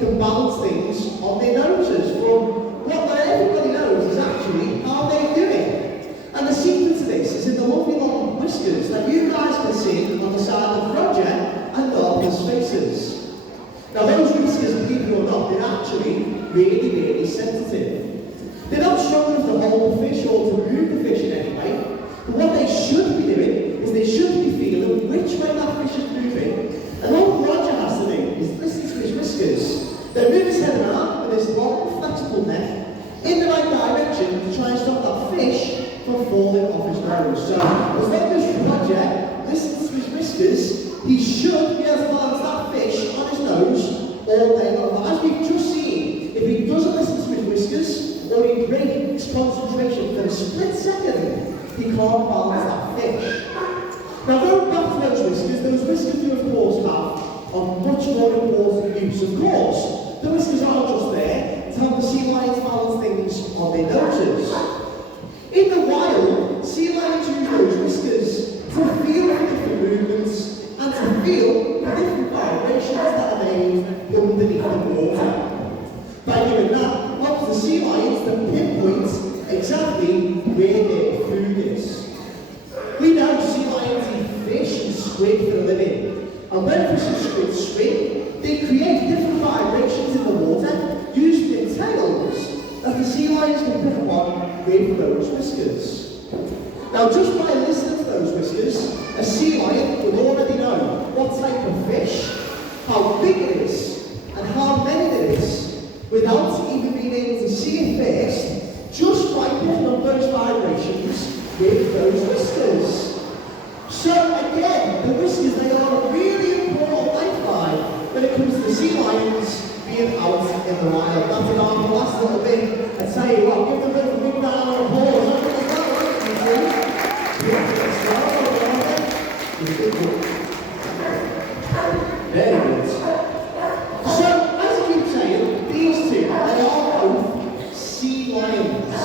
can balance things on their noses. But what everybody knows is actually how they do it. And the secret to this is in the lovely long whiskers that you guys can see on the side of Roger and Arthur's faces. Now those whiskers, believe it or not, they're actually really, really sensitive. They're not strong enough to hold the fish or to move the fish in any way. But what they should be doing is they should be feeling which way that fish is moving. And all Roger has to do is listen to his whiskers. Then move his head around with his long, flexible neck in the right direction to try and stop that fish from falling off his nose. So, as long as Roger listens to his whiskers, he should be able to balance that fish on his nose all day long. But as we've just seen, if he doesn't listen to his whiskers, or he breaks concentration for a split second, he can't balance that fish. Now, going back to those whiskers do of course have a much more important use. Of course, the whiskers aren't just there to help the sea lions balance things on their noses. In the wild, sea lions use those whiskers to feel the different movements and to feel the different vibrations that are made underneath the water. By doing that, helps the sea lions to pinpoint exactly where their food is. We know sea lions eat fish and squid for a living, and when fish and squid swim, they create different vibrations in the water using their tails that the sea lions can pick up on with those whiskers. Now, just by listening to those whiskers, a sea lion will already know what type of fish, how big it is, and how many there is, without even being able to see it first, just by picking up those vibrations with those whiskers. So again, the whiskers, they are a really important lifeline when it comes to the sea lions being out in the wild. That's it on the last little bit. I tell you what, give them a big round of applause. Very good. So, as I keep saying, these two, they are both sea lions.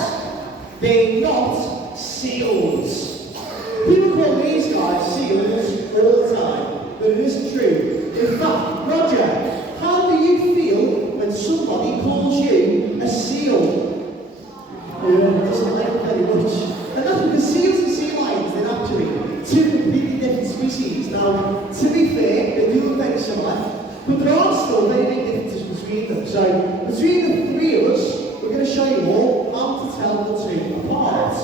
They're not seals. People call these guys seals all the time, but it isn't true. In fact, Roger, how do you feel when somebody calls you a seal? Doesn't like it very much. And that's because seals and sea lions, they're actually two completely different species. Now, to be fair, they do look very similar, but there are still very big differences between them. So, between the three of us, we're going to show you all how to tell the two apart.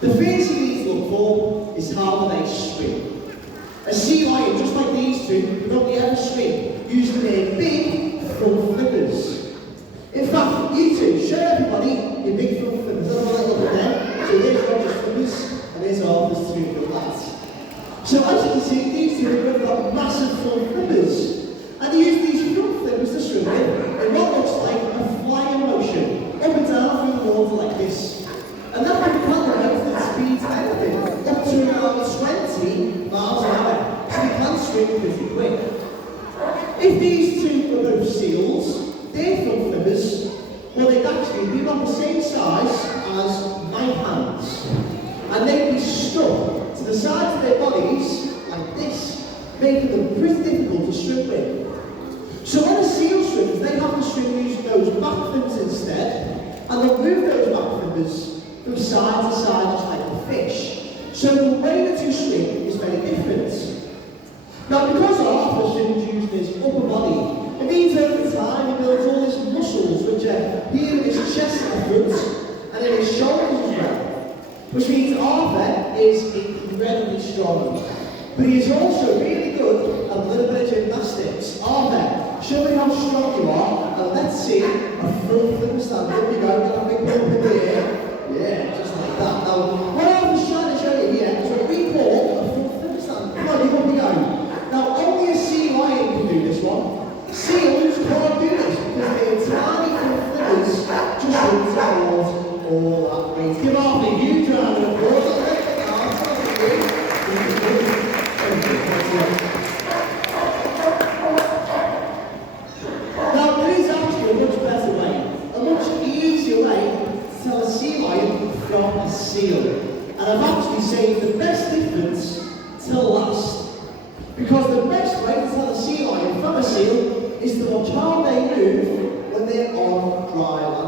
The first you need to look for is how they swim. A sea lion, just like these two, would only ever swim using their big front flippers. In fact, you two, show everybody your big front flippers. That's what I look at there. So there's Roger's flippers, and there's Arthur's two little lads. So as you can see, these two have got massive front flippers. And they use these front flippers to swim in what looks like a flying motion, up and down through the water like this. And that can calculate at speeds of anything, up to around 20 miles an hour. So they can swim pretty quick. If these two were both seals, their front flippers, well, they'd actually be about the same size as my hands. And they'd be stuck to the sides of their bodies like this, making them pretty difficult to swim with. So when a seal swims, they have to swim using those back flippers instead, and they'll move those back flippers from side to side just like a fish. So the way the two swim is very different. Now, because Arthur swims using his upper body, it means over time he builds all these muscles which are here in his chest and front, and in his shoulders as well. Which means Arthur is incredibly strong. But he is also really good at a little bit of gymnastics. Arthur, show me how strong you are, and let's see a full flipper stand. There we go, get a big pump in the air. Yeah, just like that. Now, what I was trying to show you here is what we call a full flipper stand. Come on, here we go. Now, only a sea lion can do this one. Seals can't do this because their tiny full flippers just wouldn't hold all that weight. Give Arthur a huge round of applause. Now, there is actually a much better way, a much easier way to tell a sea lion from a seal. And I've actually saved the best difference till last. Because the best way to tell a sea lion from a seal is to watch how dry land.